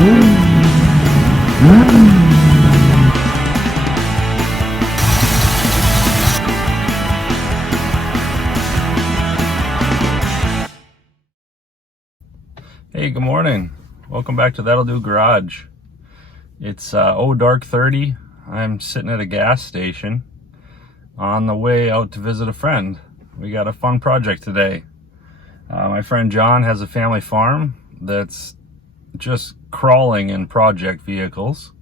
Hey, good morning. Welcome back to That'll Do Garage. It's dark 30. I'm sitting at a gas station on the way out to visit a friend. We got a fun project today. My friend John has a family farm that's just crawling in project vehicles.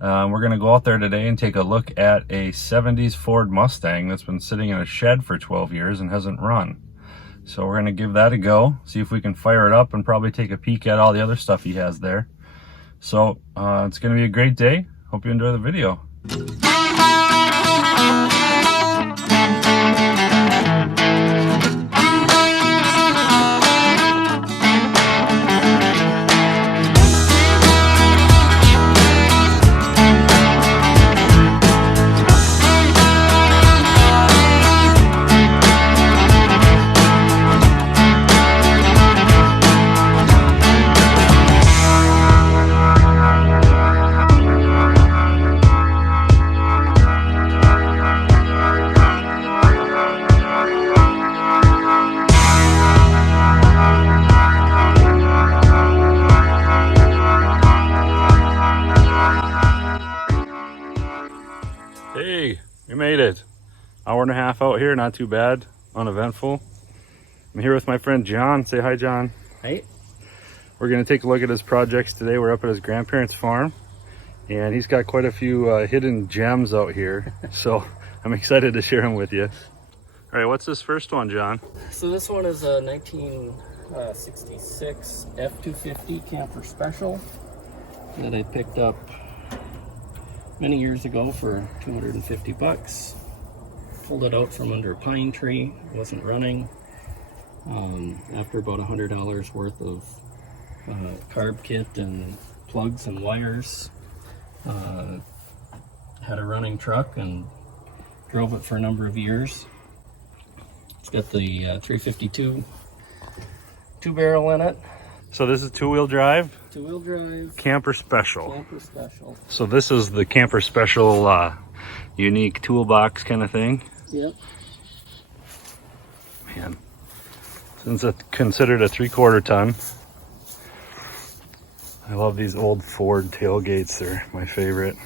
We're going to go out there today and take a look at a 70s Ford Mustang that's been sitting in a shed for 12 years and hasn't run. So we're going to give that a go, see if we can fire it up and probably take a peek at all the other stuff he has there. So it's going to be a great day. Hope you enjoy the video. Hey, we made it. Hour and a half out here, not too bad, uneventful. I'm here with my friend John. Say hi, John. Hey. We're gonna take a look at his projects today. We're up at his grandparents' farm, and he's got quite a few hidden gems out here. So I'm excited to share them with you. All right, what's this first one, John? So this one is a 1966 F250 camper special that I picked up many years ago for 250 bucks. Pulled it out from under a pine tree. It wasn't running. After about $100 worth of carb kit and plugs and wires, had a running truck and drove it for a number of years. It's got the 352 two-barrel in it. So this is two-wheel drive? Two-wheel drive. Camper Special. Camper Special. So this is the Camper Special unique toolbox kind of thing? Yep. Man, since it's considered a 3/4 ton, I love these old Ford tailgates. They're my favorite.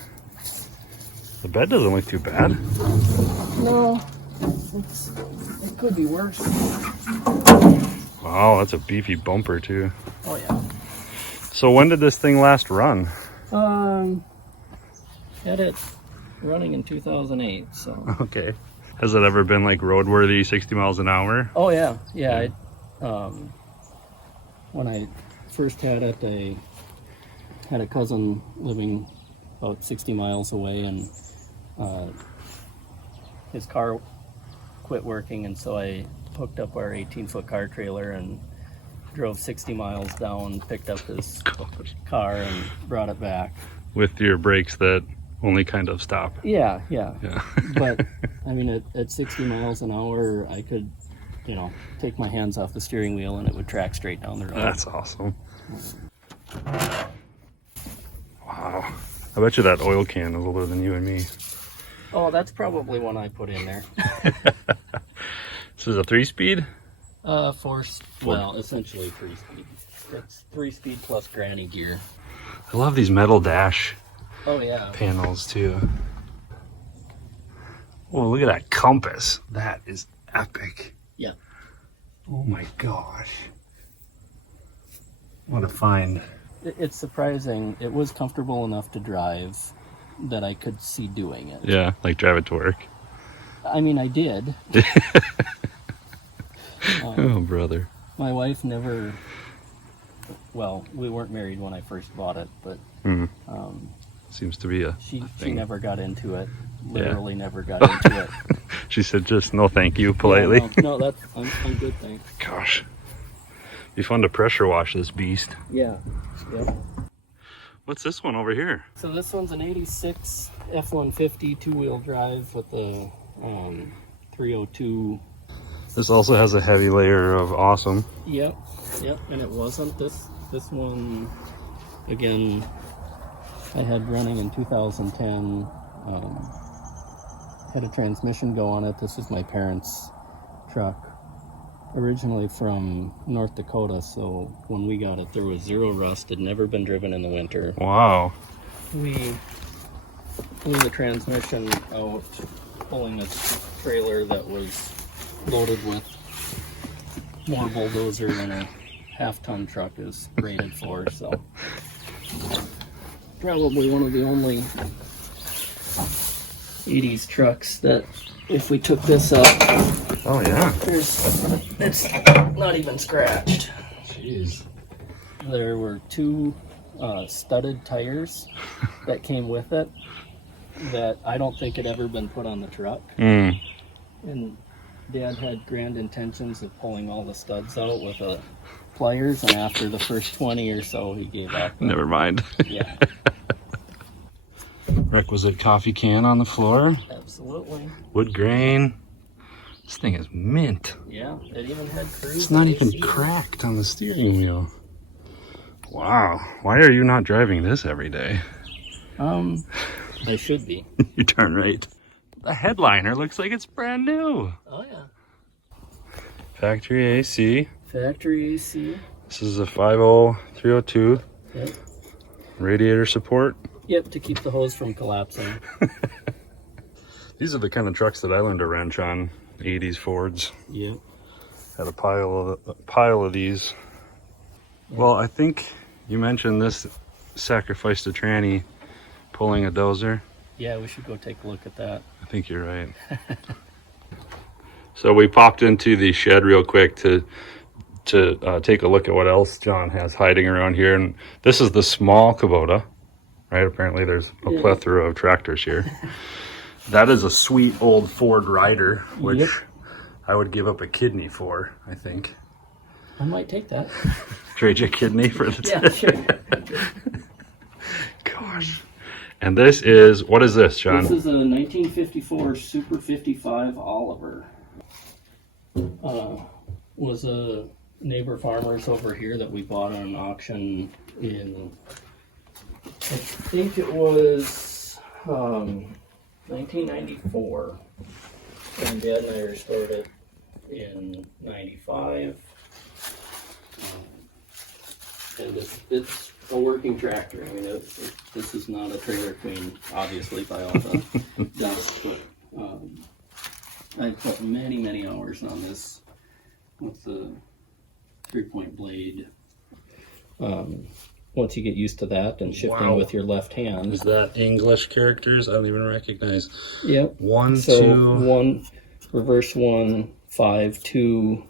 The bed doesn't look too bad. No, it could be worse. Wow, that's a beefy bumper too. Oh yeah. So when did this thing last run? Had it running in 2008, so. Okay. Has it ever been like roadworthy, 60 miles an hour? Oh yeah, yeah. When I first had it, I had a cousin living about 60 miles away, and his car quit working, and so I hooked up our 18-foot car trailer and drove 60 miles down, picked up his car and brought it back. With your brakes that only kind of stop. Yeah. But I mean, at 60 miles an hour, I could, take my hands off the steering wheel and it would track straight down the road. That's awesome. Wow. I bet you that oil can is older than you and me. Oh, that's probably one I put in there. This is a 3-speed? Well, essentially 3-speed. It's 3-speed plus granny gear. I love these metal dash panels too. Oh, look at that compass. That is epic. Yeah. Oh my gosh. What a find. It's surprising. It was comfortable enough to drive that I could see doing it. Yeah, like drive it to work. I mean, I did. Oh, brother. My wife never, well, we weren't married when I first bought it, but seems to be a she thing. She never got into it. Literally never got into it. She said just no thank you politely. Yeah, no, that's I'm good, thanks. Gosh. Be fun to pressure wash this beast. Yeah. Yep. What's this one over here? So this one's an 86 F-150 two-wheel drive with a 302. This also has a heavy layer of awesome. Yep, and it wasn't. This one again, I had running in 2010. Had a transmission go on it. This is my parents' truck, originally from North Dakota, so when we got it there was zero rust. Had never been driven in the winter. Wow. We blew the transmission out, pulling a trailer that was loaded with more bulldozer than a half-ton truck is rated for, so probably one of the only 80s trucks that if we took this up, Oh yeah. it's not even scratched. Jeez. There were two studded tires that came with it that I don't think had ever been put on the truck. Mm. And Dad had grand intentions of pulling all the studs out with pliers, and after the first 20 or so he gave up. Never mind. Yeah. Requisite coffee can on the floor. Absolutely. Wood grain. This thing is mint. Yeah, it even had cruise. It's not even AC. cracked on the steering wheel. Wow. Why are you not driving this every day? I should be. You turn right. The headliner looks like it's brand new. Oh yeah. Factory AC. Factory AC. This is a 50302. Yep. Radiator support. Yep, to keep the hose from collapsing. These are the kind of trucks that I learned to wrench on. 80s Fords. Yep. Had a pile of these. Yeah. Well, I think you mentioned this sacrificed a tranny pulling a dozer. Yeah, we should go take a look at that. I think you're right. So we popped into the shed real quick to take a look at what else John has hiding around here. And this is the small Kubota, right? Apparently there's a plethora of tractors here. That is a sweet old Ford Rider, which Yep. I would give up a kidney for, I think. I might take that. Trade your kidney for the Yeah, sure. Gosh. And this is, what is this, John? This is a 1954 Super 55 Oliver. Was a neighbor farmer's over here that we bought on an auction in, I think it was 1994. And Dad and I restored it in 95. And it's a working tractor. I mean, this is not a trailer queen, obviously, by all the dust, but I put many, many hours on this with the 3-point blade. Once you get used to that and shifting Wow. with your left hand. Is that English characters? I don't even recognize. Yep. 1, So 2. 1, reverse 1, 5, 2,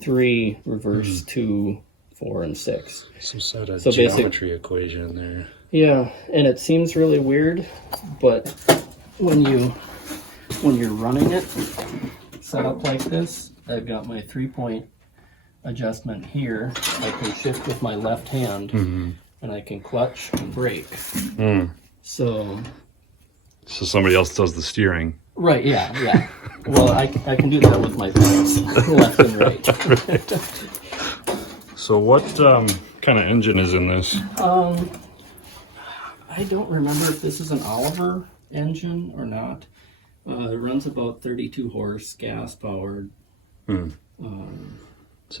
3, reverse 2, 4, and 6. Some sort of So geometry equation there. Yeah, and it seems really weird, but when you're running it set up like this, I've got my 3-point adjustment here. I can shift with my left hand, and I can clutch and brake. So somebody else does the steering. right, yeah. Well, I can do that with my thumbs, left and right. So what kind of engine is in this? I don't remember if this is an Oliver engine or not. It runs about 32 horse, gas powered. Is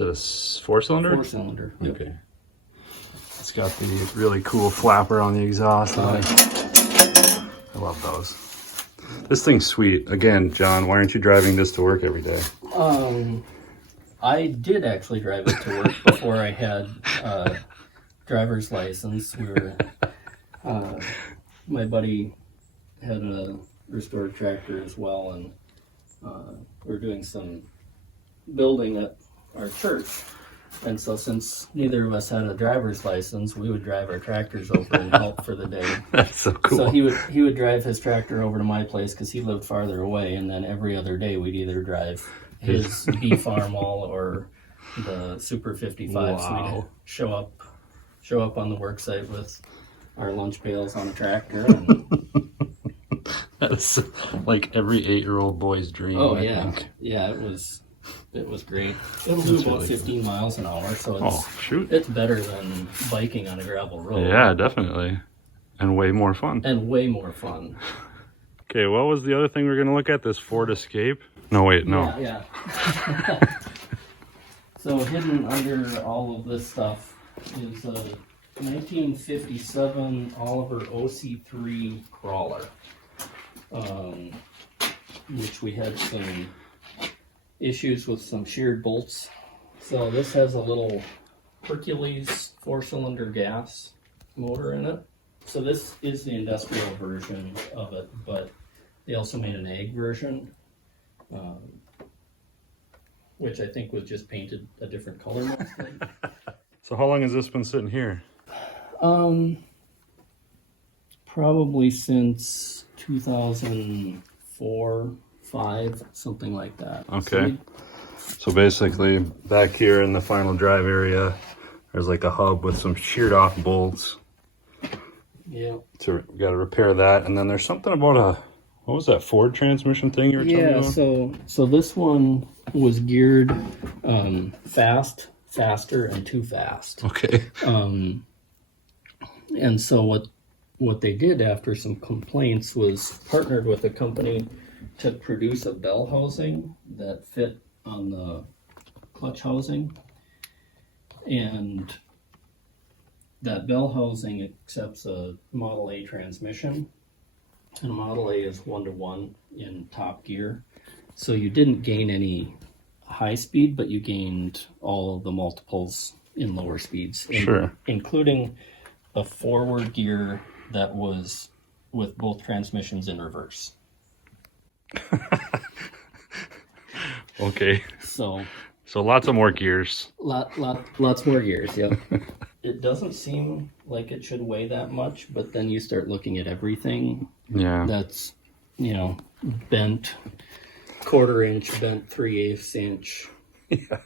it a 4-cylinder? 4-cylinder. Yep. Okay. It's got the really cool flapper on the exhaust. I love those. This thing's sweet. Again, John, why aren't you driving this to work every day? I did actually drive it to work before I had a driver's license. We were, my buddy had a restored tractor as well, and we were doing some building at our church. And so since neither of us had a driver's license, we would drive our tractors over and help for the day. That's so cool. So he would drive his tractor over to my place because he lived farther away, and then every other day we'd either drive his B Farmall or the Super 55. Wow. So we'd show up on the work site with our lunch pails on a tractor. And, That's like every 8-year-old boy's dream. oh I yeah, think. yeah. It was It was great. It'll do about 15 miles an hour, so it's better than biking on a gravel road. Yeah, definitely. And way more fun. And way more fun. Okay, what was the other thing we were going to look at? This Ford Escape? No, wait, no. Yeah. So hidden under all of this stuff is a 1957 Oliver OC3 crawler, which we had some issues with some sheared bolts. So this has a little Hercules 4-cylinder gas motor in it. So this is the industrial version of it, but they also made an ag version, which I think was just painted a different color mostly. So how long has this been sitting here? Probably since 2004, 5, something like that. Okay. So basically, back here in the final drive area, there's like a hub with some sheared off bolts. Yeah. So we got to repair that, and then there's something about what was that Ford transmission thing you were telling me about? So this one was geared faster, and too fast. Okay. And so what they did after some complaints was partnered with a company to produce a bell housing that fit on the clutch housing, and that bell housing accepts a Model A transmission, and a Model A is 1-to-1 in top gear. So you didn't gain any high speed, but you gained all of the multiples in lower speeds. Sure. Including a forward gear that was with both transmissions in reverse. Okay. So lots of more gears. Lots more gears, yeah. It doesn't seem like it should weigh that much, but then you start looking at everything. Yeah. That's, bent 1/4 inch, bent 3/8 inch. Yeah.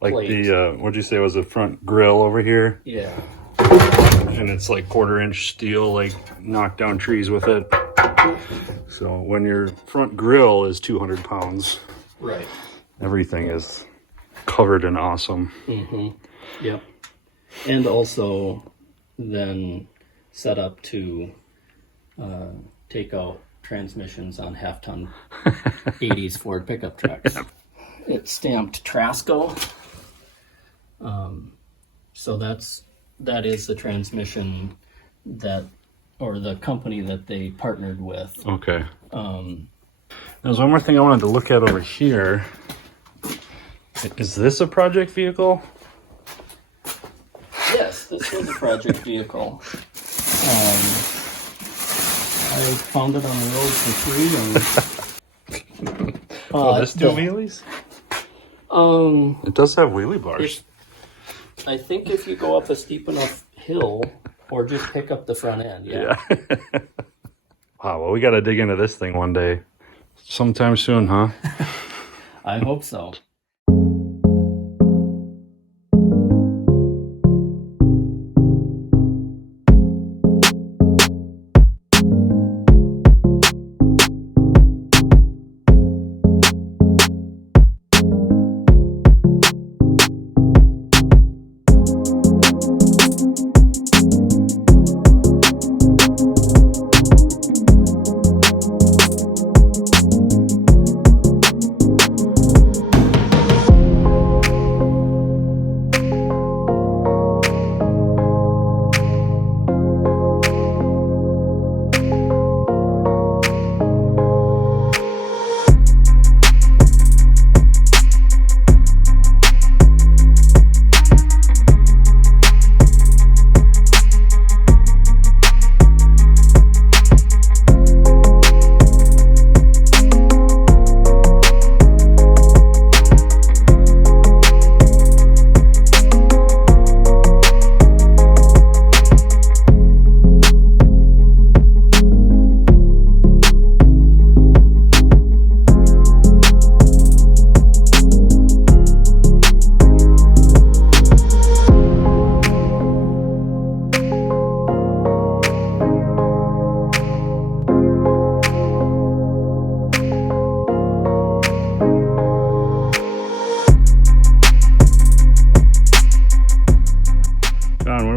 Like plate. What'd you say was the front grill over here? Yeah. And it's like 1/4 inch steel, like knock down trees with it. So when your front grill is 200 pounds, right, everything is covered in awesome. Mm-hmm. Yep. And also then set up to take out transmissions on half-ton 80s Ford pickup trucks. It's stamped Trasco. So that is the transmission or the company that they partnered with. Okay. There's one more thing I wanted to look at over here. Is this a project vehicle? Yes, this was a project vehicle. I found it on the road for free. And, this do wheelies? It does have wheelie bars. I think if you go up a steep enough hill, or just pick up the front end, yeah. Wow, well, we got to dig into this thing one day. Sometime soon, huh? I hope so.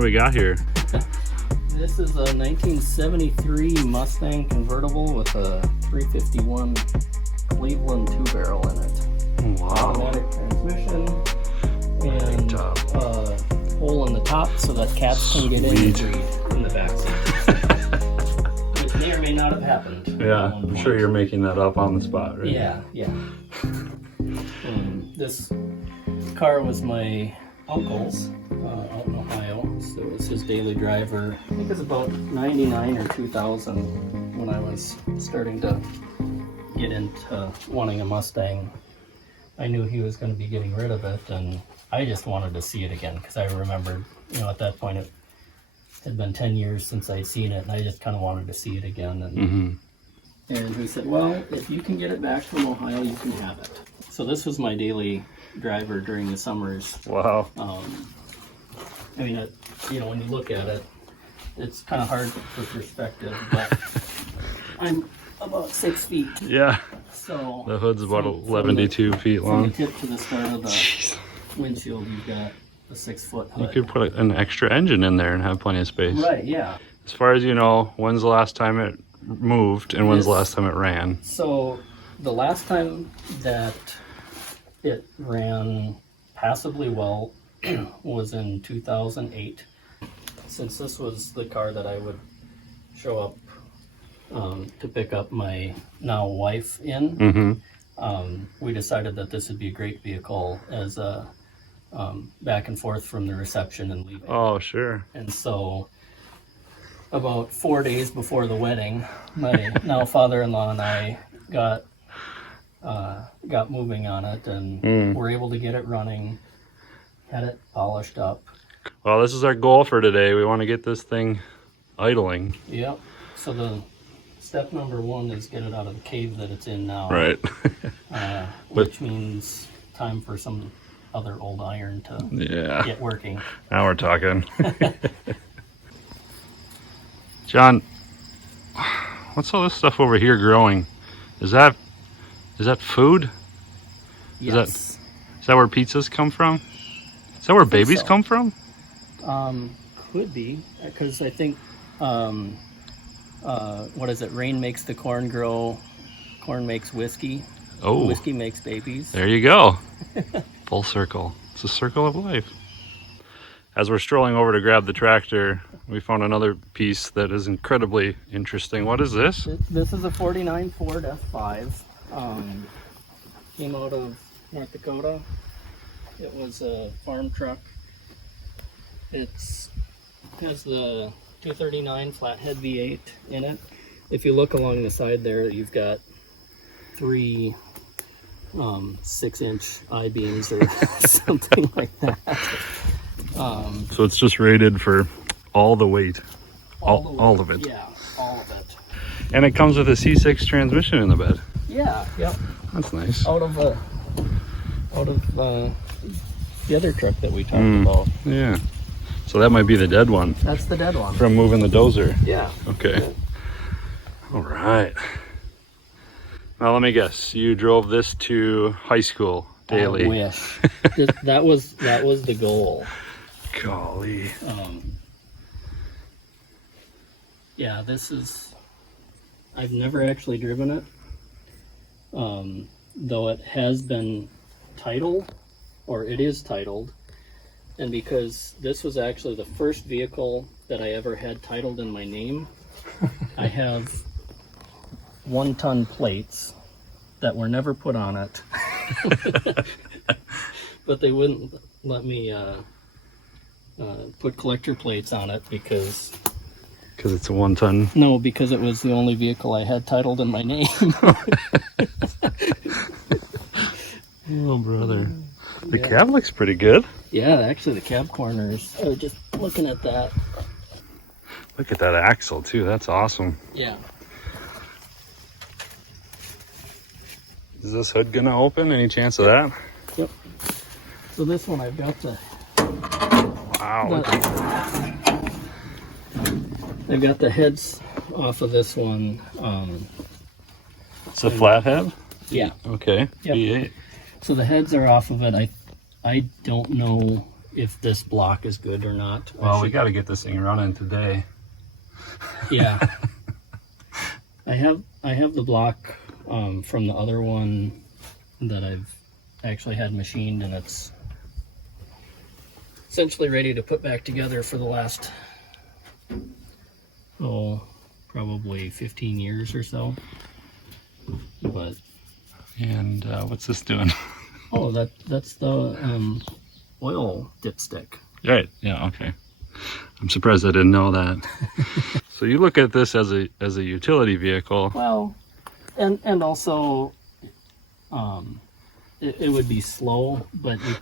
do we got here? This is a 1973 Mustang convertible with a 351 Cleveland 2-barrel in it. Wow. Automatic transmission and hole in the top so that cats can get in and breathe in the back seat. Which may or may not have happened. Yeah, I'm sure you're making that up on the spot, right? Yeah. This car was my uncle's out in Ohio, so it was his daily driver. I think it was about 99 or 2000 when I was starting to get into wanting a Mustang. I knew he was going to be getting rid of it, and I just wanted to see it again because I remembered, at that point it had been 10 years since I'd seen it, and I just kind of wanted to see it again. And And he said, well, if you can get it back from Ohio, you can have it. So this was my daily driver during the summers. Wow. I mean, when you look at it, it's kind of hard for perspective, but I'm about 6 feet. Yeah. So the hood's about 11 feet long. From the tip to the start of the windshield, you've got a 6-foot hood. You could put an extra engine in there and have plenty of space. Right, yeah. As far as you know, when's the last time it moved and when's the last time it ran? So the last time that it ran passably well was in 2008. Since this was the car that I would show up to pick up my now wife in, we decided that this would be a great vehicle as a back and forth from the reception and leaving. Oh, sure. And so about 4 days before the wedding, my now father-in-law and I got moving on it, and were able to get it running, had it polished up. Well, this is our goal for today. We want to get this thing idling. Yep. So the step number one is get it out of the cave that it's in now. Right. Which means time for some other old iron to get working. Now we're talking. John, what's all this stuff over here growing? Is that food? Yes. Is that where pizzas come from? Is that where babies come from? Could be, because I think, what is it? Rain makes the corn grow, corn makes whiskey, whiskey makes babies. There you go. Full circle. It's a circle of life. As we're strolling over to grab the tractor, we found another piece that is incredibly interesting. What is this? This is a 49 Ford F5. Came out of North Dakota. It was a farm truck. It has the 239 Flathead V8 in it. If you look along the side there, you've got 3 6-inch I-beams or something like that. So it's just rated for all the weight. All of it. Yeah, all of it. And it comes with a C6 transmission in the bed. Yeah, yep. That's nice. Out of the other truck that we talked about. Yeah. So that might be the dead one. That's the dead one. From moving the dozer. Yeah. Okay. Yeah. All right. Now let me guess. You drove this to high school daily. I wish. that was the goal. Golly. Yeah, this is. I've never actually driven it. Though it has been titled, or it is titled, and because this was actually the first vehicle that I ever had titled in my name, I have 1-ton plates that were never put on it. But they wouldn't let me put collector plates on it because it's a 1-ton? No, because it was the only vehicle I had titled in my name. Oh, brother. The cab looks pretty good. Yeah, actually the cab corners. I was just looking at that. Look at that axle too. That's awesome. Yeah. Is this hood gonna open? Any chance of that? Yep. So this one I've got the... Wow. I've got the heads off of this one. It's a flathead? Yeah. Okay. Yep. V8. So the heads are off of it. I don't know if this block is good or not. Well, we got to get this thing running today. Yeah. I have the block from the other one that I've actually had machined, and it's essentially ready to put back together for the last, probably 15 years or so. But and what's this doing? Oh, that's the oil dipstick. Right. Yeah. Okay. I'm surprised I didn't know that. So you look at this as a utility vehicle. Well, and also, it would be slow, but you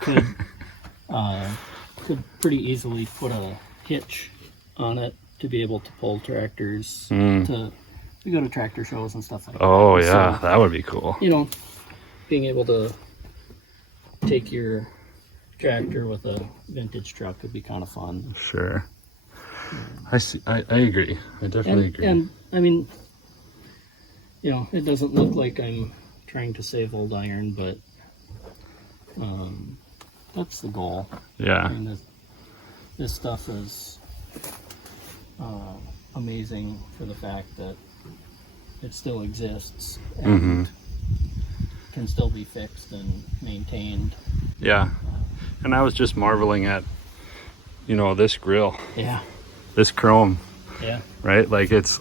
could pretty easily put a hitch on it to be able to pull tractors. We go to tractor shows and stuff like that. Oh yeah, so, that would be cool. You know, being able to take your tractor with a vintage truck would be kind of fun. Sure. I see. I agree. I definitely agree. And I mean, you know, it doesn't look like I'm trying to save old iron, but that's the goal. Yeah. I mean, this stuff is amazing for the fact that it still exists and can still be fixed and maintained. Yeah. And I was just marveling at, you know, this grill. Yeah. This chrome. Yeah. Right? Like it's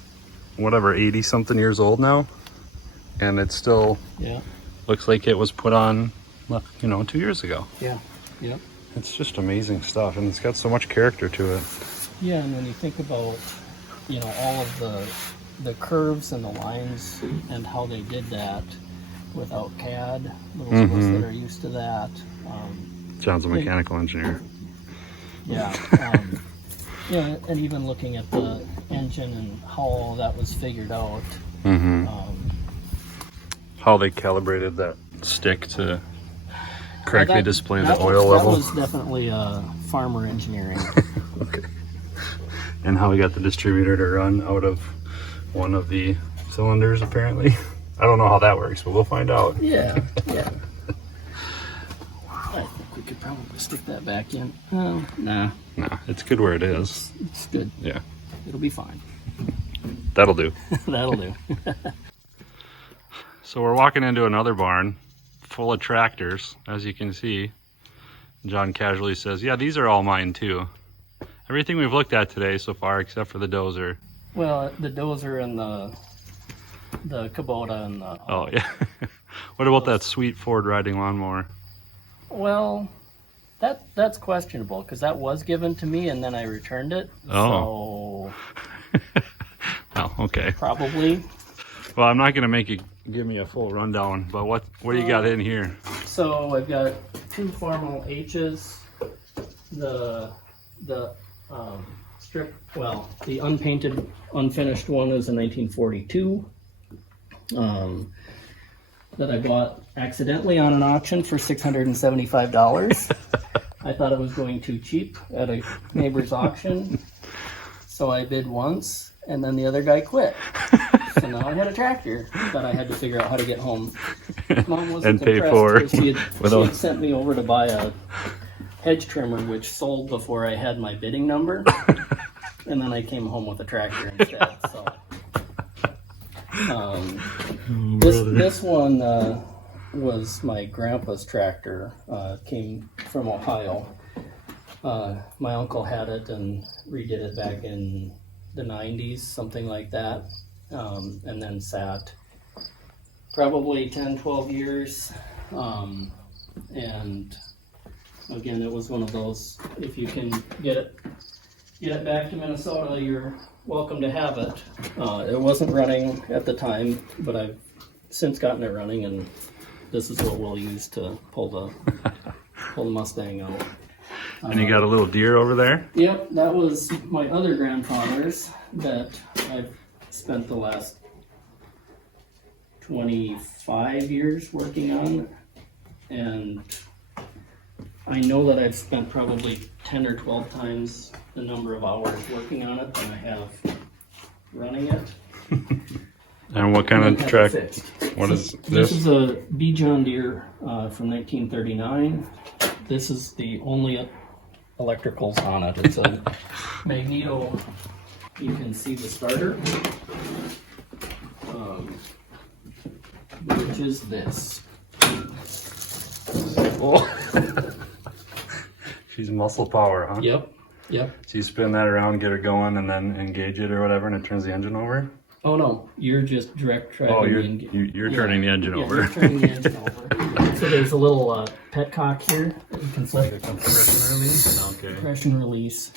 whatever, 80 something years old now. And it still looks like it was put on, you know, 2 years ago. Yeah. Yeah. It's just amazing stuff, and it's got so much character to it. Yeah, and when you think about, you know, all of the curves and the lines and how they did that without CAD, those of us that are used to that. John's a mechanical engineer. Yeah. Yeah, and even looking at the engine and how all that was figured out. How they calibrated that stick to correctly display the oil level. level. That was definitely farmer engineering. Okay. And how we got the distributor to run out of one of the cylinders, apparently. I don't know how that works, but we'll find out. Yeah, yeah. I think we could probably stick that back in. Nah. Nah, it's good where it is. It's good. Yeah. It'll be fine. That'll do. That'll do. So we're walking into another barn full of tractors, as you can see. John casually says, yeah, these are all mine too. Everything we've looked at today so far, except for the dozer. Well, the dozer and the Kubota and the... Oh, yeah. What about that sweet Ford riding lawnmower? Well, that's questionable, because that was given to me and then I returned it. Oh. So... Oh, okay. Probably. Well, I'm not going to make you give me a full rundown, but what do you got in here? So I've got two Farmall H's. The strip, well, the unpainted, unfinished one is a 1942 that I bought accidentally on an auction for $675. I thought it was going too cheap at a neighbor's auction, so I bid once, and then the other guy quit. So now I had a tractor that I had to figure out how to get home. Mom wasn't and pay for. She had sent me over to buy a hedge trimmer, which sold before I had my bidding number, and then I came home with a tractor instead. So this one was my grandpa's tractor. Came from Ohio. My uncle had it and redid it back in the 90s, something like that, and then sat probably 10-12 years, and again, it was one of those, if you can get it back to Minnesota, you're welcome to have it. It wasn't running at the time, but I've since gotten it running, and this is what we'll use to pull the Mustang out. And you got a little Deere over there? Yep, that was my other grandfather's that I've spent the last 25 years working on, and I know that I've spent probably 10 or 12 times the number of hours working on it than I have running it. And what kind of track? What is this? This is a B. John Deere from 1939. This is the only electricals on it. It's a magneto. You can see the starter, which is this. Oh. She's muscle power, huh? Yep. So you spin that around, get her going, and then engage it or whatever, and it turns the engine over? Oh no, you're just direct driving. Oh, you're turning the engine over. You're turning the engine over. So there's a little petcock here that you can flip. Like a compression release? Okay. Compression release.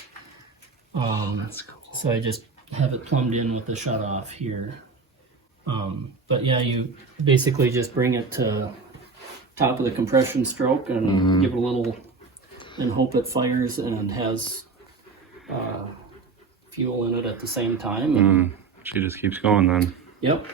That's cool. So I just have it plumbed in with the shut off here. But yeah, you basically just bring it to top of the compression stroke and give it a little, and hope it fires and has fuel in it at the same time. And, she just keeps going then. Yep.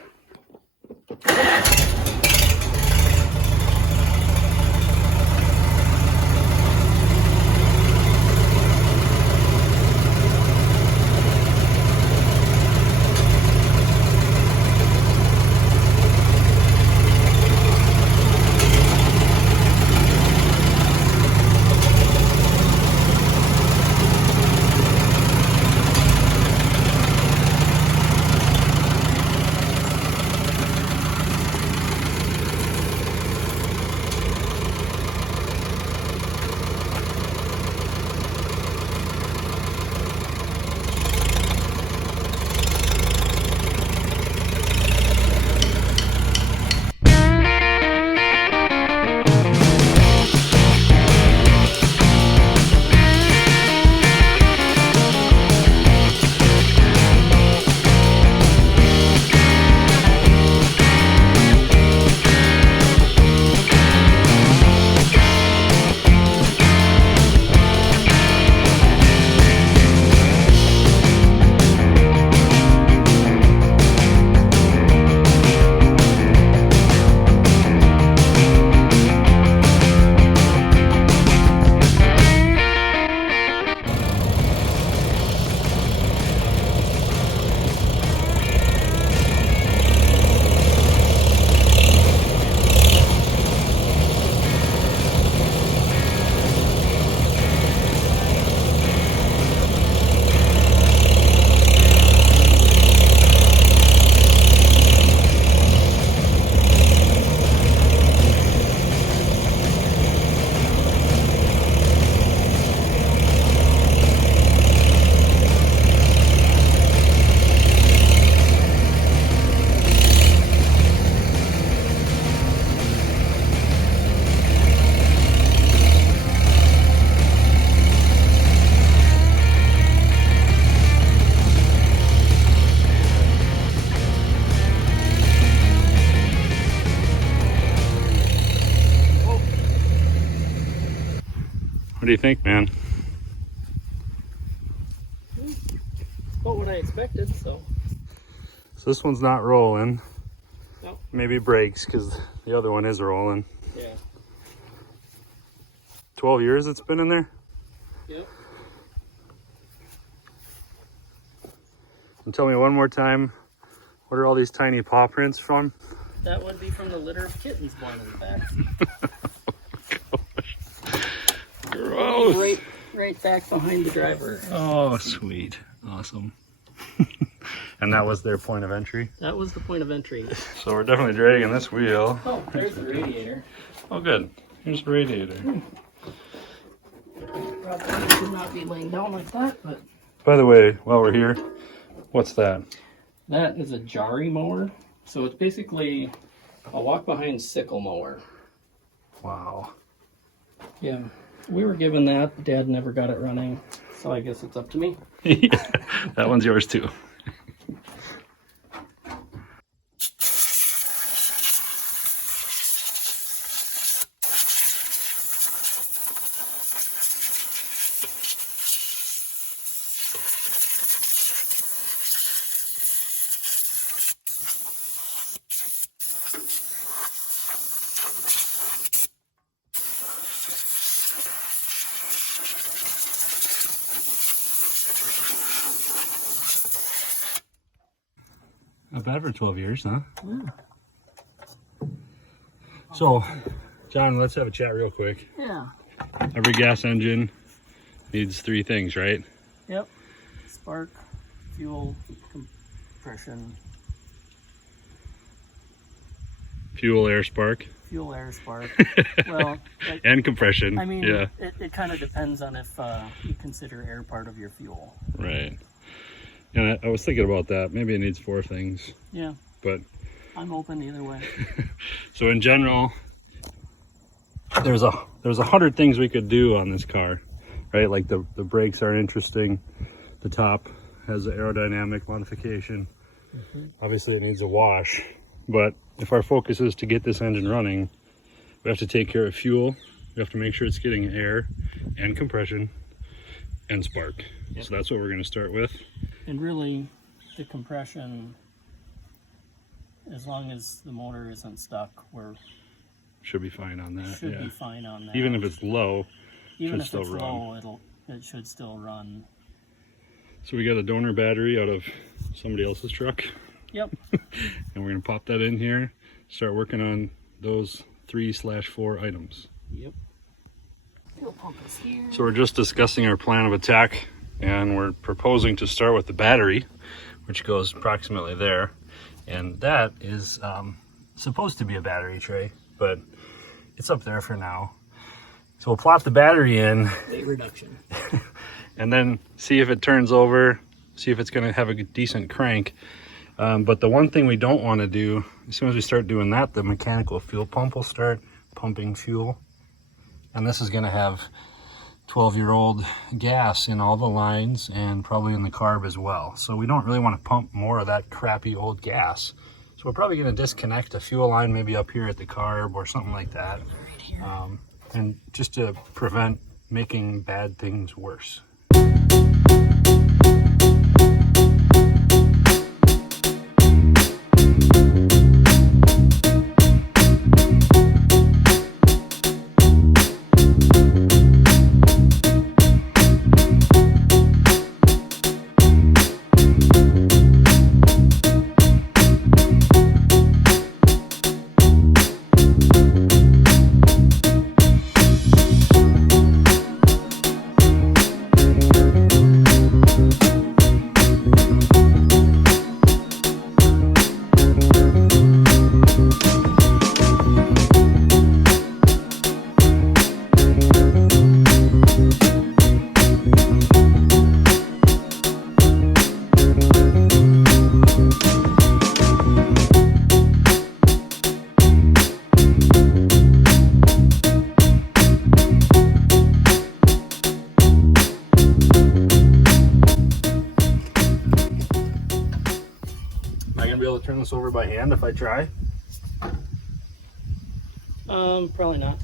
What do you think, man? About what I expected, so. So this one's not rolling. Nope. Maybe brakes, because the other one is rolling. Yeah. 12 years it's been in there? Yep. And tell me one more time, what are all these tiny paw prints from? That would be from the litter of kittens born in the back. Gross. Right back behind the driver. Oh, sweet. Awesome. And that was their point of entry? That was the point of entry. So we're definitely dragging this wheel. Oh, there's the radiator. Oh, good. Here's the radiator. Probably should not be laying down like that, but... By the way, while we're here, what's that? That is a Jari mower. So it's basically a walk-behind sickle mower. Wow. Yeah. We were given that. Dad never got it running, so I guess it's up to me. Yeah, that one's yours too. Not bad for 12 years, huh? Yeah. So, John, let's have a chat real quick. Yeah. Every gas engine needs three things, right? Yep. Spark, fuel, compression. Fuel, air, spark. Fuel, air, spark. Well, and compression. I mean, yeah. it kind of depends on if you consider air part of your fuel. Right. And I was thinking about that. Maybe it needs four things. Yeah. But I'm open either way. so in general, there's 100 things we could do on this car, right? Like the brakes are interesting. The top has an aerodynamic modification. Obviously it needs a wash, but if our focus is to get this engine running, we have to take care of fuel. We have to make sure it's getting air and compression and spark. Yep. So that's what we're going to start with. And really, the compression, as long as the motor isn't stuck, Should be fine on that. Should be fine on that. Even if it's low, even if should it's still run. low, it should still run. So we got a donor battery out of somebody else's truck. Yep. And we're gonna pop that in here, start working on those 3/4 items. Yep. Fuel pump is here. So we're just discussing our plan of attack, and we're proposing to start with the battery, which goes approximately there. And that is supposed to be a battery tray, but it's up there for now. So we'll plop the battery in. Weight reduction. And then see if it turns over, see if it's going to have a decent crank. But the one thing we don't want to do, as soon as we start doing that, the mechanical fuel pump will start pumping fuel. And this is going to have 12-year-old gas in all the lines and probably in the carb as well. So we don't really want to pump more of that crappy old gas. So we're probably going to disconnect a fuel line maybe up here at the carb or something like that. Right here. And just to prevent making bad things worse. Turn this over by hand if I try? Probably not.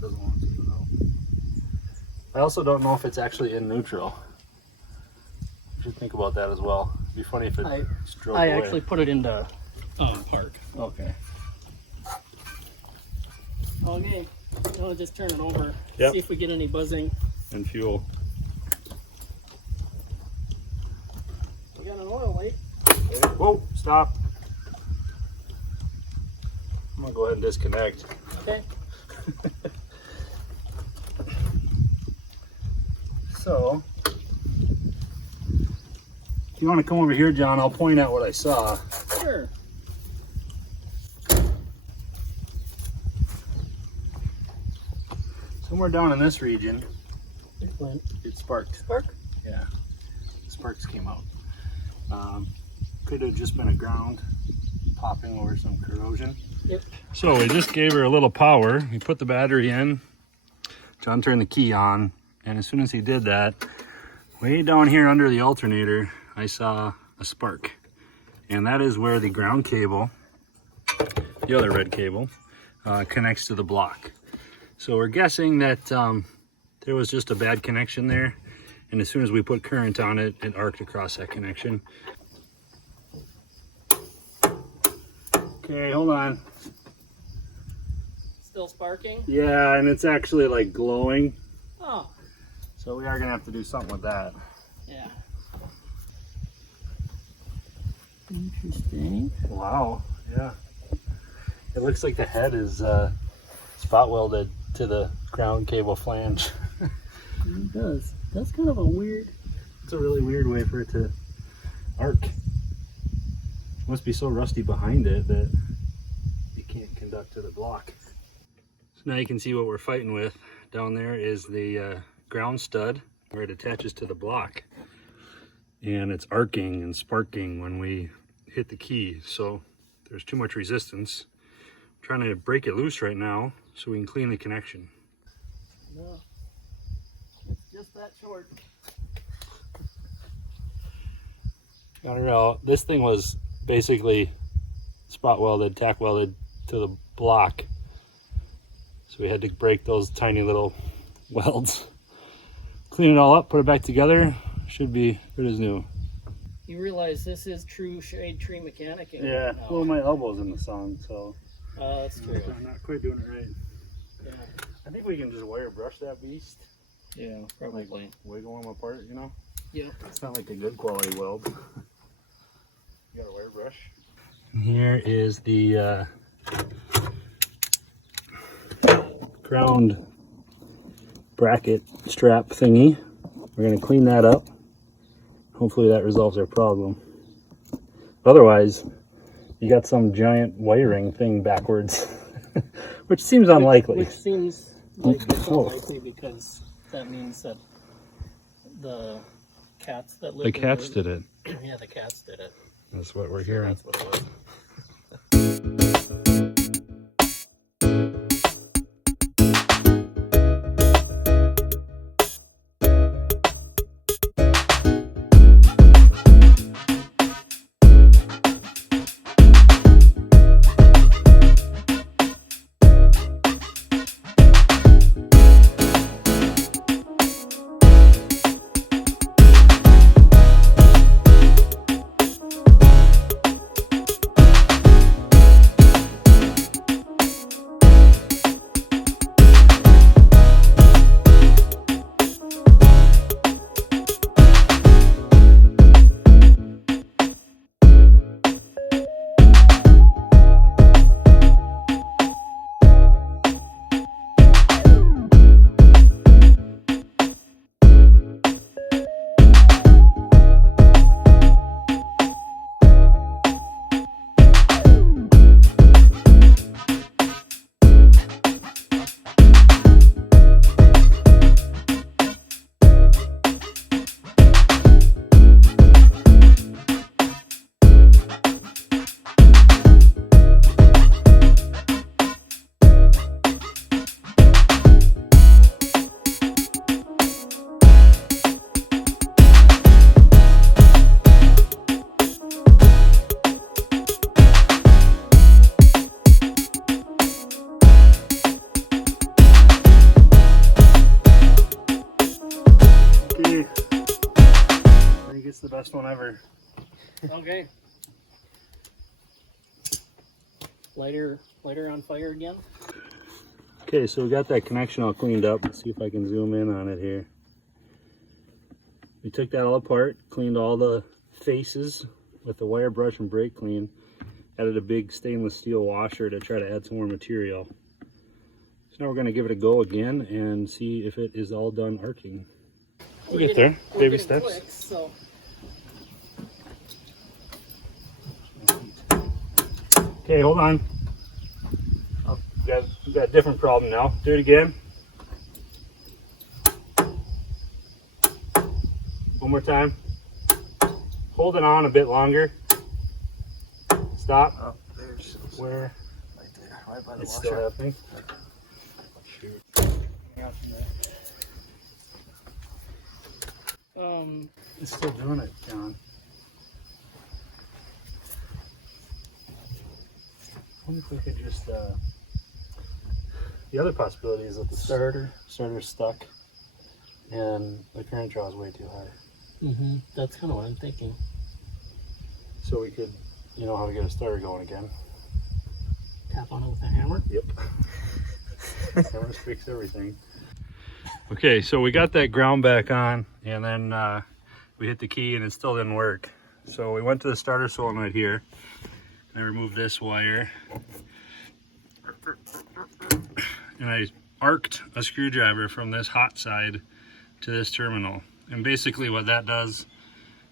Doesn't want to know. I also don't know if it's actually in neutral. You should think about that as well. It'd be funny if it drove I away. actually put it into park. Okay. Okay. Now we'll just turn it over. Yep. See if we get any buzzing. And fuel. We got an oil leak. Okay. Whoa, stop. I'm gonna go ahead and disconnect. Okay. So, if you want to come over here, John, I'll point out what I saw. Sure. Somewhere down in this region, It went. it sparked. Spark? Yeah, sparks came out. Could have just been a ground popping over some corrosion. Yep. So we just gave her a little power. We put the battery in. John turned the key on, and as soon as he did that, way down here under the alternator, I saw a spark. And that is where the ground cable, the other red cable, connects to the block. So we're guessing that there was just a bad connection there, and as soon as we put current on it, it arced across that connection. Okay, hold on. Still sparking? Yeah, and it's actually like glowing. Oh. So we are gonna have to do something with that. Yeah. Interesting. Wow, yeah. It looks like the head is spot welded to the ground cable flange. It does. That's kind of a weird... It's a really weird way for it to arc. Must be so rusty behind it that you can't conduct to the block. So now you can see what we're fighting with. Down there is the ground stud where it attaches to the block. And it's arcing and sparking when we hit the key. So there's too much resistance. I'm trying to break it loose right now so we can clean the connection. No, it's just that short. Got her out. This thing was basically spot welded, tack welded to the block. So we had to break those tiny little welds. Clean it all up, put it back together. Should be good as new. You realize this is true shade tree mechanicing. Yeah, right now. well, my elbow's in the sun, so That's true. I'm not quite doing it right. Yeah. I think we can just wire brush that beast. Yeah, probably. Wiggle them apart, you know? Yeah. It's not like a good quality weld. You got a wire brush. And here is the ground bracket strap thingy. We're going to clean that up. Hopefully that resolves our problem. Otherwise, you got some giant wiring thing backwards, which seems unlikely. Which seems like it's unlikely because that means that the cats that live The cats did it. Yeah, the cats did it. That's what we're hearing. That's what it was. The best one ever. Okay. Lighter on fire again. Okay, so we got that connection all cleaned up. Let's see if I can zoom in on it here. We took that all apart, cleaned all the faces with the wire brush and brake clean. Added a big stainless steel washer to try to add some more material. So now we're going to give it a go again and see if it is all done arcing. We'll get there, baby steps. Clicks, so. Okay, hold on. We got a different problem now. Do it again. One more time. Hold it on a bit longer. Stop. Oh, there's Where? right there, right by the It's washer. still happening. Shoot. It's still doing it, John. I wonder if we could just, the other possibility is that the starter's stuck and the current draw is way too high. That's kind of what I'm thinking. So we could, you know how to get a starter going again. Tap on it with a hammer. Yep. Hammers fix everything. Okay, so we got that ground back on and then we hit the key and it still didn't work. So we went to the starter solenoid here. I removed this wire and I arced a screwdriver from this hot side to this terminal. And basically what that does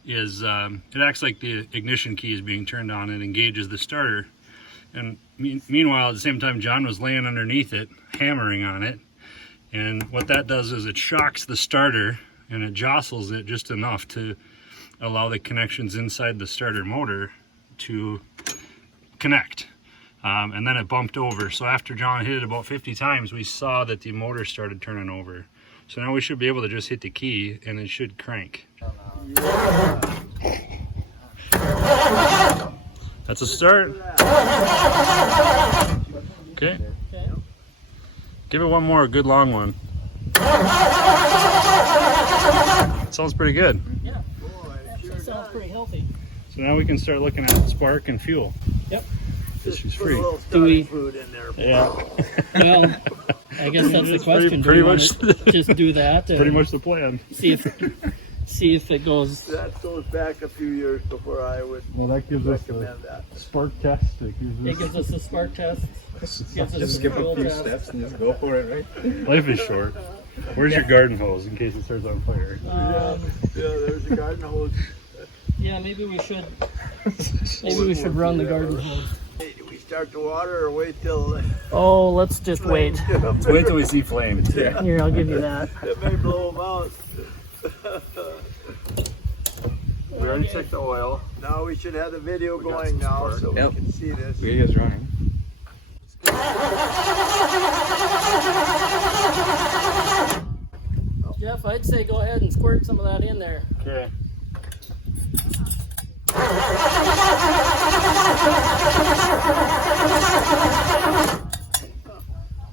is it acts like the ignition key is being turned on and engages the starter. And meanwhile, at the same time, John was laying underneath it, hammering on it. And what that does is it shocks the starter and it jostles it just enough to allow the connections inside the starter motor to connect. And then it bumped over. So after John hit it about 50 times, we saw that the motor started turning over. So now we should be able to just hit the key and it should crank. That's a start. Okay. Give it one more good long one. Sounds pretty good. Yeah, sounds pretty healthy. So now we can start looking at spark and fuel. Yep. This is free. Do we? Food in there. Yeah. Well, I guess that's the question. Pretty Do we much. wanna just do that. Pretty much the plan. See if it goes. That goes back a few years before I would Well, that gives us recommend that. spark test. It It gives us a spark test. Gives us Just a skip a fuel few test. steps and just go for it, right? Life is short. Where's your garden hose in case it starts on fire? Yeah, there's a garden hose. Yeah, maybe we should. Maybe we should run the garden hose. Hey, do we start the water or wait till Oh, let's just wait. Let's wait till we see flames. Here, I'll give you that. it may blow them out. We already checked the oil. Now we should have the video going now so Yep. we can see this. Video's running. Jeff, I'd say go ahead and squirt some of that in there. Okay.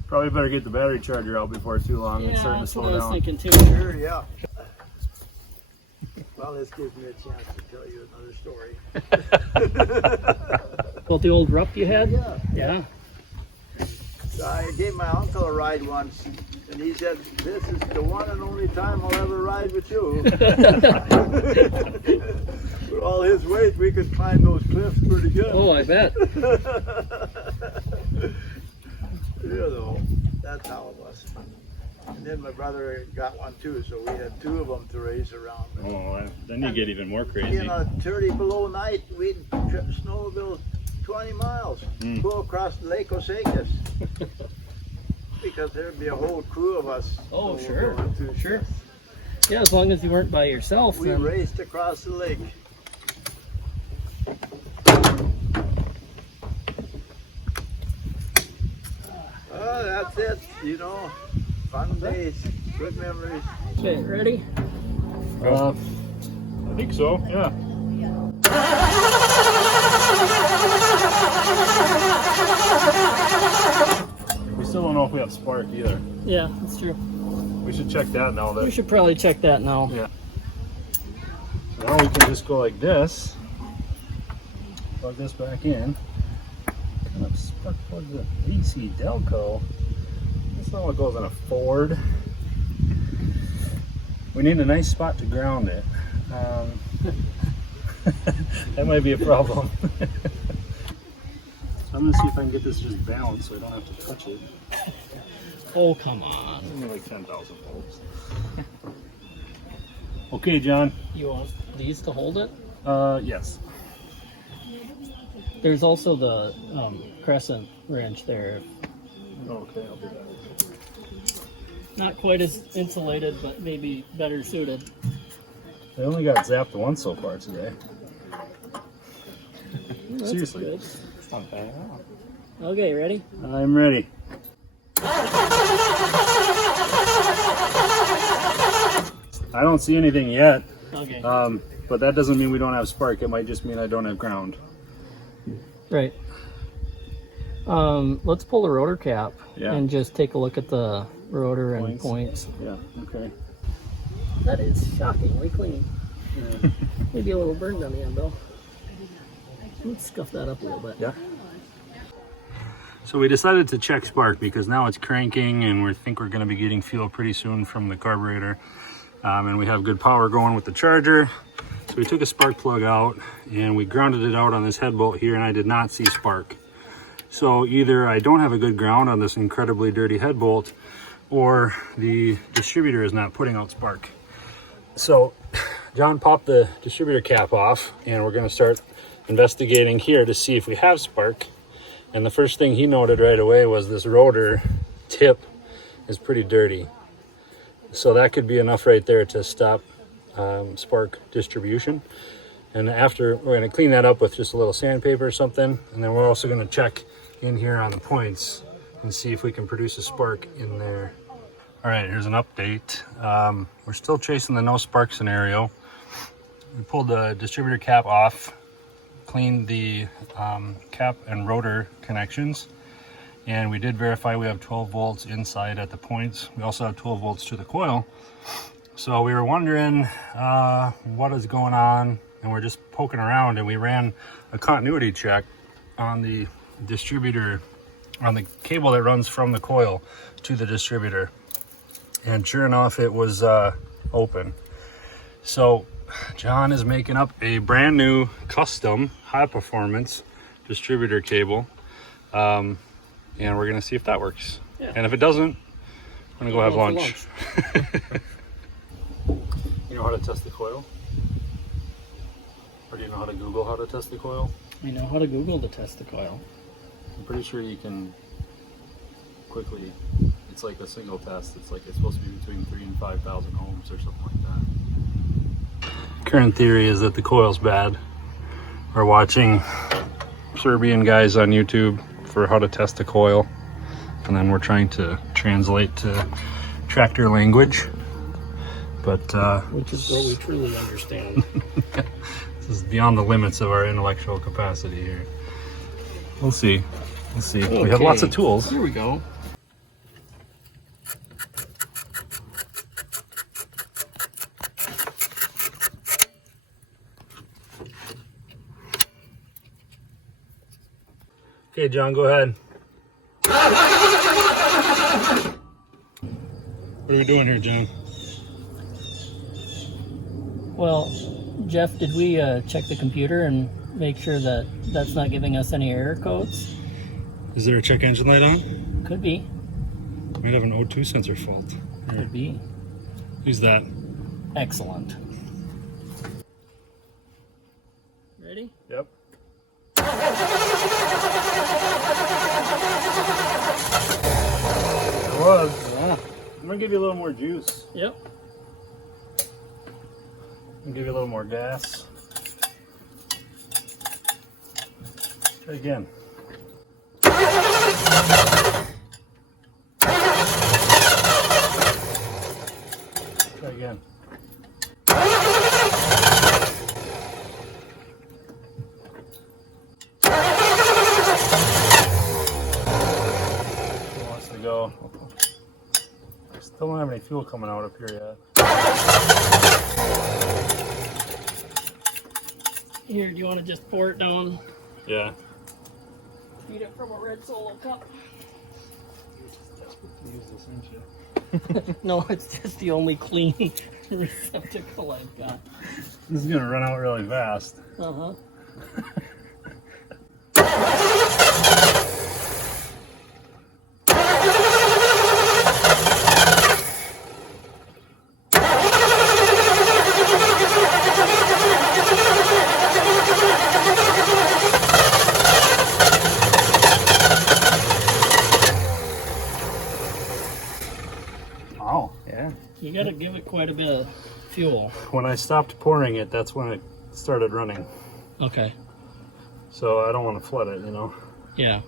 Probably better get the battery charger out before too long. It's Yeah, starting to that's slow what I was down. thinking too. Sure, yeah. Well, this gives me a chance to tell you another story. About the old rup you had? Yeah. Yeah. So I gave my uncle a ride once, and he said, "This is the one and only time I'll ever ride with you." For all his weight, we could climb those cliffs pretty good. Oh, I bet. You know, that's how it was. And then my brother got one too, so we had two of them to race around. Oh, then you get even more crazy. In a 30 below night, we'd snowmobile 20 miles, go across Lake Osakis. Because there'd be a whole crew of us. Oh, So sure, we're going to- sure. Yeah, as long as you weren't by yourself. We Then. raced across the lake. Oh, that's it, you know. Fun days, good memories. Okay, ready? I think so, yeah. We still don't know if we have spark either. Yeah, that's true. We should check that now. We should probably check that now. Yeah. So now we can just go like this. Plug this back in. Kind of spark plug the AC Delco. That's not what goes in a Ford. We need a nice spot to ground it. That might be a problem. So I'm gonna see if I can get this just balanced so I don't have to touch it. Oh, come on. Only like 10,000 volts. Okay, John. You want these to hold it? Yes. There's also the crescent wrench there. Okay, I'll do that. Not quite as insulated, but maybe better suited. I only got zapped once so far today. That's Seriously. good. It's not bad at all. Okay, ready? I'm ready. I don't see anything yet, Okay. but that doesn't mean we don't have spark. It might just mean I don't have ground. Right. Let's pull the rotor cap Yeah. and just take a look at the rotor and points. Yeah, okay. That is shockingly clean. Maybe a little burned on the end though. Let's scuff that up a little bit. Yeah. So we decided to check spark because now it's cranking and we think we're going to be getting fuel pretty soon from the carburetor. And we have good power going with the charger. So we took a spark plug out and we grounded it out on this head bolt here and I did not see spark. So either I don't have a good ground on this incredibly dirty head bolt, or the distributor is not putting out spark. So John popped the distributor cap off, and we're going to start investigating here to see if we have spark. And the first thing he noted right away was this rotor tip is pretty dirty. So that could be enough right there to stop spark distribution. And after, we're going to clean that up with just a little sandpaper or something, and then we're also going to check in here on the points and see if we can produce a spark in there. All right, here's an update. We're still chasing the no spark scenario. We pulled the distributor cap off, cleaned the cap and rotor connections, and we did verify we have 12 volts inside at the points. We also have 12 volts to the coil. So we were wondering what is going on, and we're just poking around, and we ran a continuity check on the distributor, on the cable that runs from the coil to the distributor, and sure enough it was open. So John is making up a brand new custom high performance distributor cable, and we're gonna see if that works. Yeah. And if it doesn't, I'm gonna go have lunch. You know how to test the coil? Or do you know how to Google how to test the coil? I know how to Google to test the coil. I'm pretty sure you can quickly, it's like a single test. It's supposed to be between 3,000 and 5,000 ohms or something like that. Current theory is that the coil's bad. We're watching Serbian guys on YouTube for how to test a coil, and then we're trying to translate to tractor language. But which is what we truly understand. This is beyond the limits of our intellectual capacity here. We'll see. We'll see. Okay. We have lots of tools. Here we go. Okay, John, go ahead. What are we doing here, John? Well, Jeff, did we check the computer and make sure that that's not giving us any error codes? Is there a check engine light on? Could be. Might have an O2 sensor fault. Could be. Use that. Excellent. Ready? Yep. It was. Yeah. I'm gonna give you a little more juice. Yep. And give you a little more gas. Try again. Try again. He wants to go. I still don't have any fuel coming out up here yet. Here, do you want to just pour it down? Yeah. Feed it from a red Solo cup. You're just desperate to use this, aren't you? No, it's just the only clean receptacle I've got. This is gonna run out really fast. Uh-huh. Oh, yeah. You gotta give it quite a bit of fuel. When I stopped pouring it, that's when it started running. Okay. So I don't want to flood it, you know. Yeah.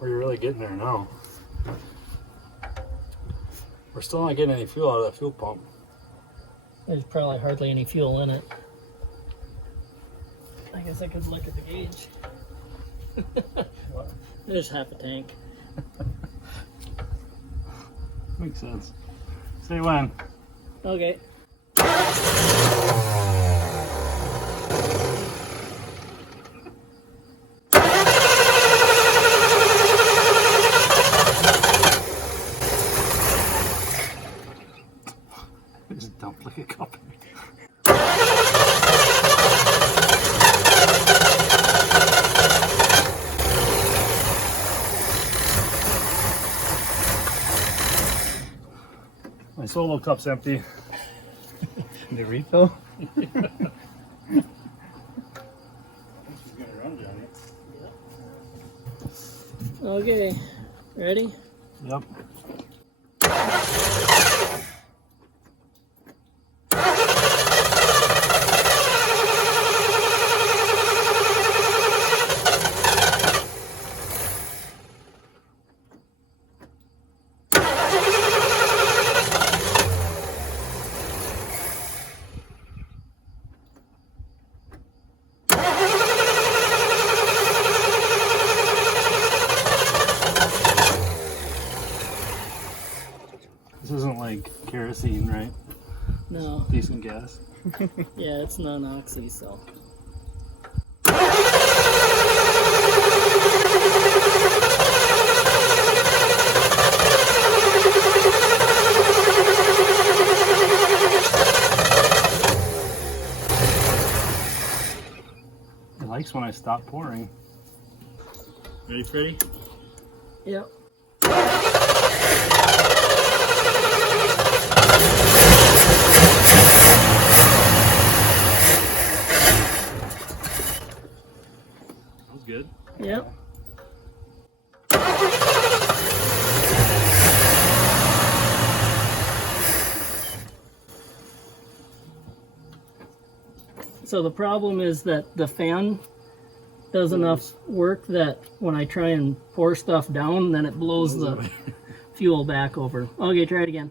We're really getting there now. We're still not getting any fuel out of that fuel pump. There's probably hardly any fuel in it. I guess I could look at the gauge. There's half a tank. Makes sense. Say when. Okay. Just dumped like a cup. My solo cup's empty. The refill? Okay, ready? Yep. This isn't like kerosene, right? No. Decent gas. Yeah, it's non-oxy, so. It likes when I stop pouring. Ready, Freddy? Yep. That was good. Yep. So the problem is that the fan does enough work that when I try and pour stuff down, then it blows the fuel back over. Okay, try it again.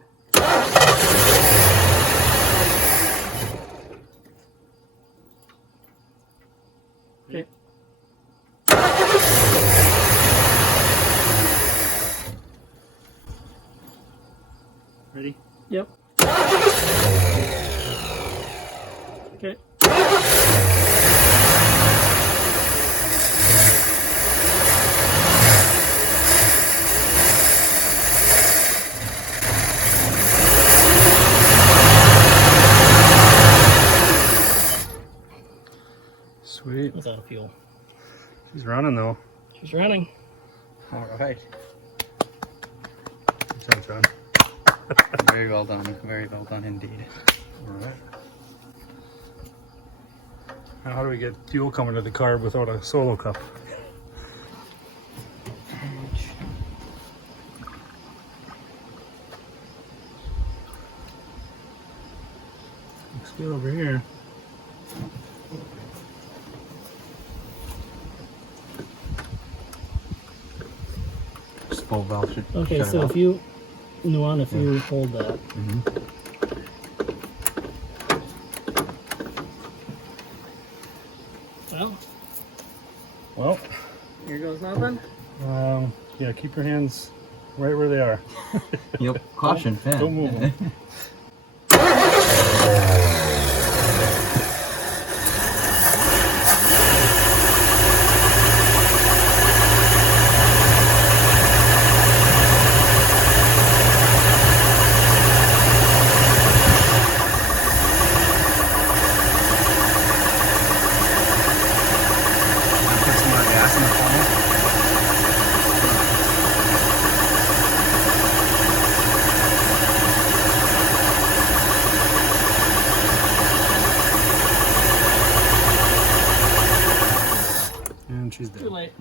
Okay. Ready? Yep. Okay. Sweet. That's out of fuel. He's running though. She's running. All right. Good job, John. Very well done. Very well done indeed. All right. Now how do we get fuel coming to the carb without a solo cup? Looks good over here. Spool valve should Okay, shut it so off. if you, Nuan, if you hold that. Well, Well, here goes nothing. yeah, keep your hands right where they are. Yep. Caution, fan. Don't move them. Put some more gas in the funnel. And she's Too dead. late.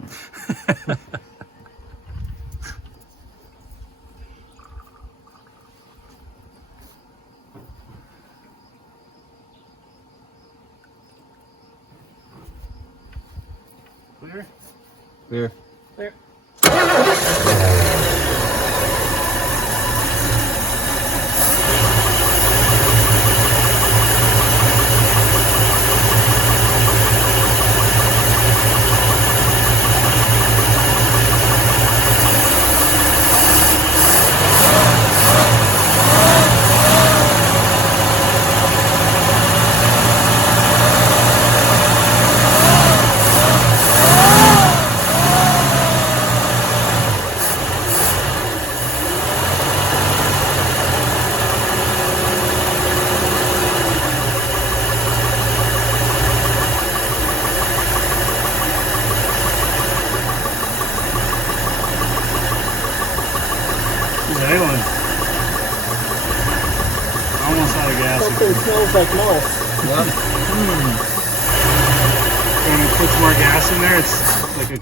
Clear? Clear. There. She's angling. almost out of gas. Something smells like mouse. Yep. When we put some more gas in there, it's like a.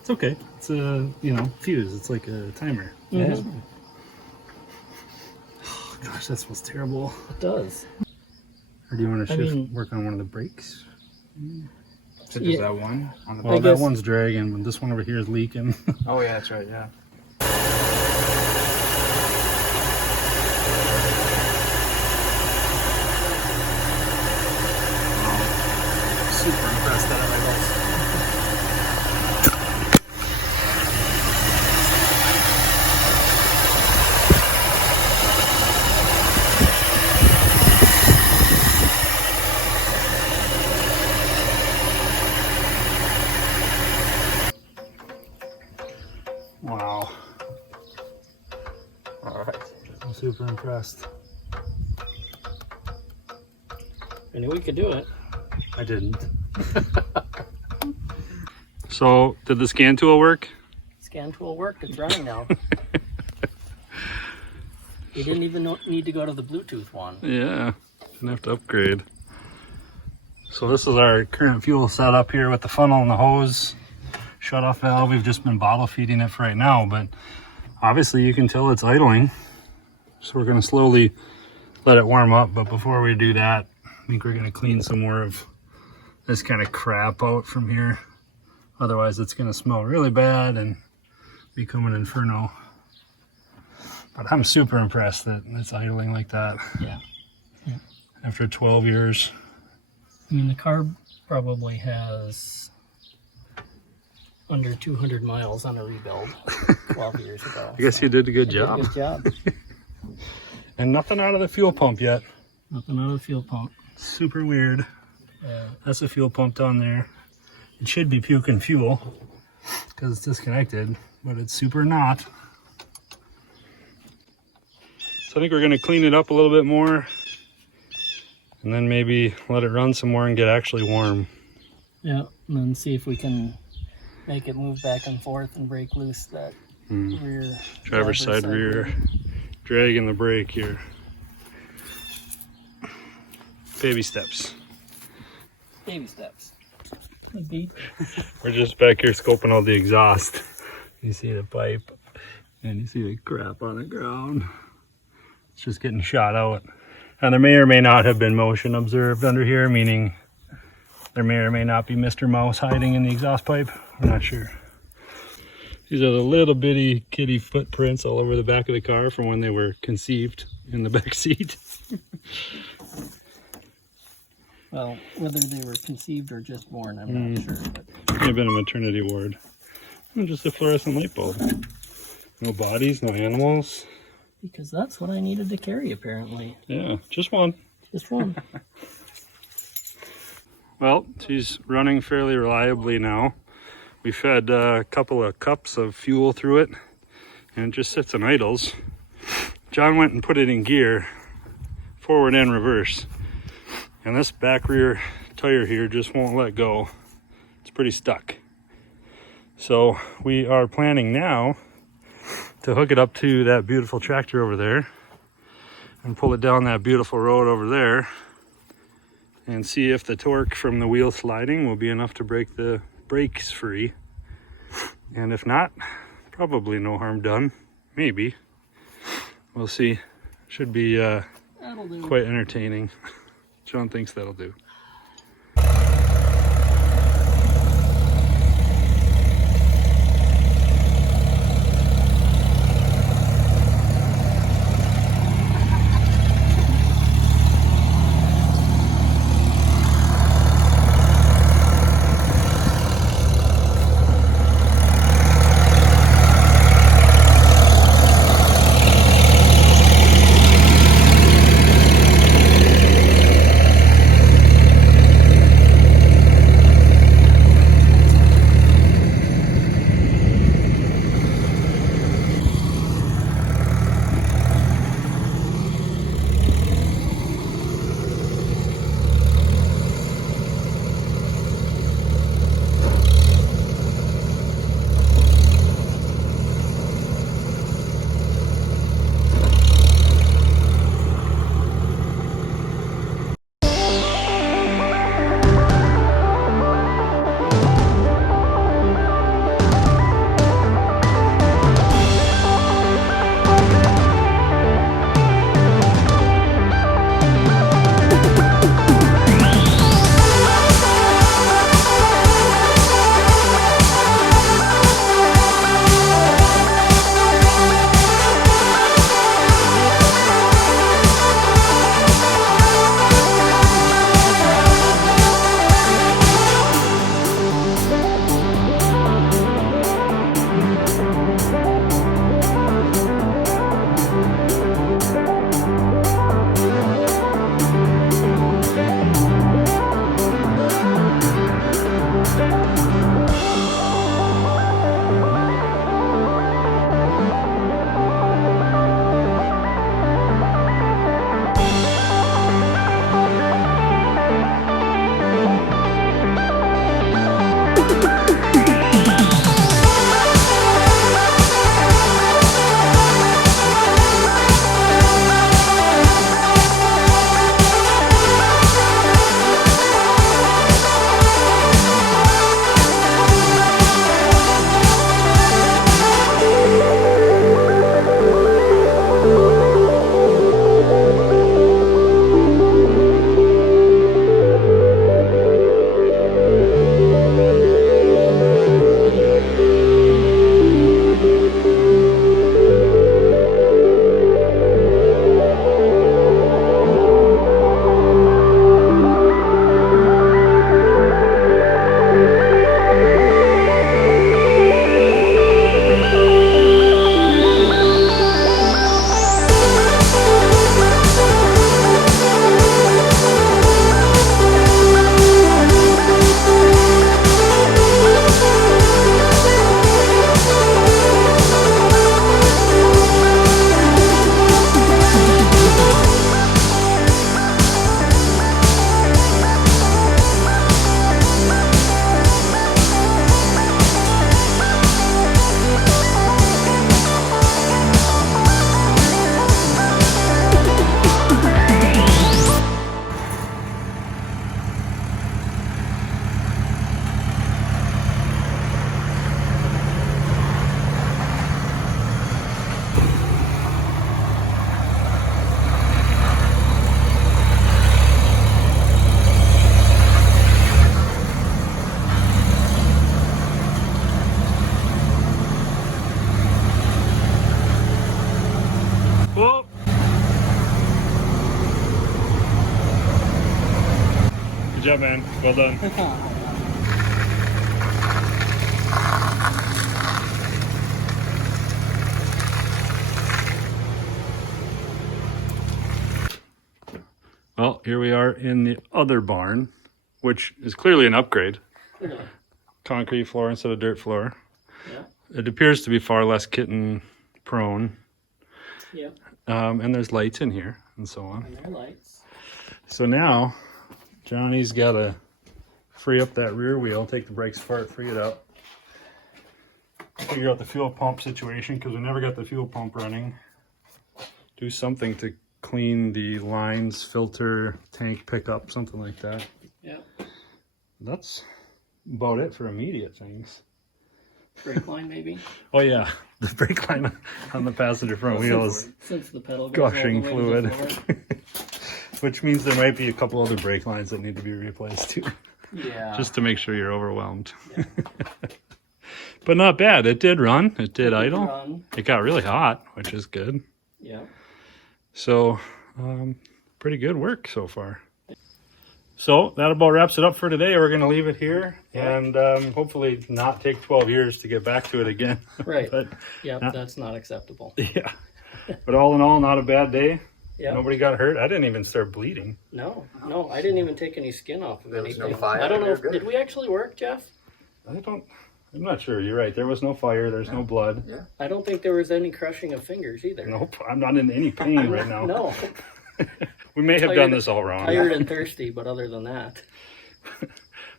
It's okay. It's a fuse. It's like a timer. Yeah. Oh gosh, that smells terrible. It does. Or do you want to work on one of the brakes? So just that one on the Well, that one's dragging, but this one over here is leaking. Oh yeah, that's right, yeah. Super impressed that it goes. Wow. Alright. I'm super impressed. I knew we could do it. I didn't. So, did the scan tool work? Scan tool worked. It's running now. You didn't even need to go to the Bluetooth one. Yeah, didn't have to upgrade. So this is our current fuel setup here with the funnel and the hose. Shut-off valve, we've just been bottle feeding it for right now, but obviously you can tell it's idling. So we're gonna slowly let it warm up, but before we do that, I think we're gonna clean some more of this kind of crap out from here. Otherwise it's gonna smell really bad and become an inferno. But I'm super impressed that it's idling like that. Yeah. After 12 years. I mean, the car probably has under 200 miles on a rebuild 12 years ago. I guess you did a good job. Good job. And nothing out of the fuel pump yet. Nothing out of the fuel pump. Super weird. Yeah. That's a fuel pump down there. It should be puking fuel because it's disconnected, but it's super not. So I think we're going to clean it up a little bit more and then maybe let it run some more and get actually warm. Yeah, and then see if we can make it move back and forth and break loose that rear Driver's side rear. Dragging the brake here. Baby steps. Baby steps. Beep. We're just back here scoping out the exhaust. You see the pipe and you see the crap on the ground. It's just getting shot out. And there may or may not have been motion observed under here, meaning there may or may not be Mr. Mouse hiding in the exhaust pipe. I'm not sure. These are the little bitty kitty footprints all over the back of the car from when they were conceived in the back seat. Well, whether they were conceived or just born, I'm not sure. But May have been a maternity ward. And just a fluorescent light bulb. No bodies, no animals. because that's what I needed to carry, apparently. Yeah, just one. Just one. Well, she's running fairly reliably now. We fed a couple of cups of fuel through it, and it just sits and idles. John went and put it in gear, forward and reverse. And this back rear tire here just won't let go. It's pretty stuck. So we are planning now to hook it up to that beautiful tractor over there and pull it down that beautiful road over there and see if the torque from the wheel sliding will be enough to break the brakes free. And if not, probably no harm done. Maybe. We'll see. Should be quite entertaining. John thinks that'll do. job, man. Well done. Well, here we are in the other barn, which is clearly an upgrade. Clearly. Concrete floor instead of dirt floor. Yeah. It appears to be far less kitten prone. Yeah. And there's lights in here and so on. And there are lights. So now Johnny's got to free up that rear wheel, take the brakes apart, free it up. Figure out the fuel pump situation because we never got the fuel pump running. Do something to clean the lines, filter, tank pickup, something like that. Yeah. That's about it for immediate things. Brake line maybe? Oh yeah, the brake line on the passenger front wheel is Since the pedal goes all the gushing way to the fluid. floor. Which means there might be a couple other brake lines that need to be replaced too. Yeah. Just to make sure you're overwhelmed. Yeah. But not bad. It did run. It did idle. Run. It got really hot, which is good. Yeah. So, pretty good work so far. So that about wraps it up for today. We're going to leave it here and hopefully not take 12 years to get back to it again. Right. But, Yep, that's not acceptable. yeah. But all in all, not a bad day. Yeah. Nobody got hurt. I didn't even start bleeding. No, I didn't even take any skin off of There was anything. no fire, I don't know you're if, good. did we actually work, Jeff? I'm not sure. You're right. There was no fire. There's no blood. Yeah. I don't think there was any crushing of fingers either. Nope. I'm not in any pain right now. No. We may have done this all wrong. Tired and thirsty, but other than that.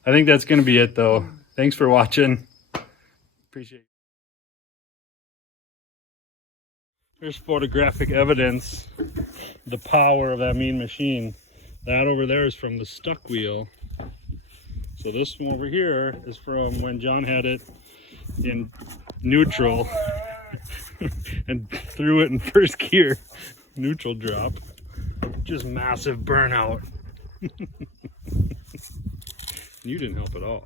I think that's going to be it, though. Thanks for watching. Appreciate it. Here's photographic evidence. The power of that mean machine. That over there is from the stuck wheel. So this one over here is from when John had it in neutral and threw it in first gear. Neutral drop. Just massive burnout. You didn't help at all.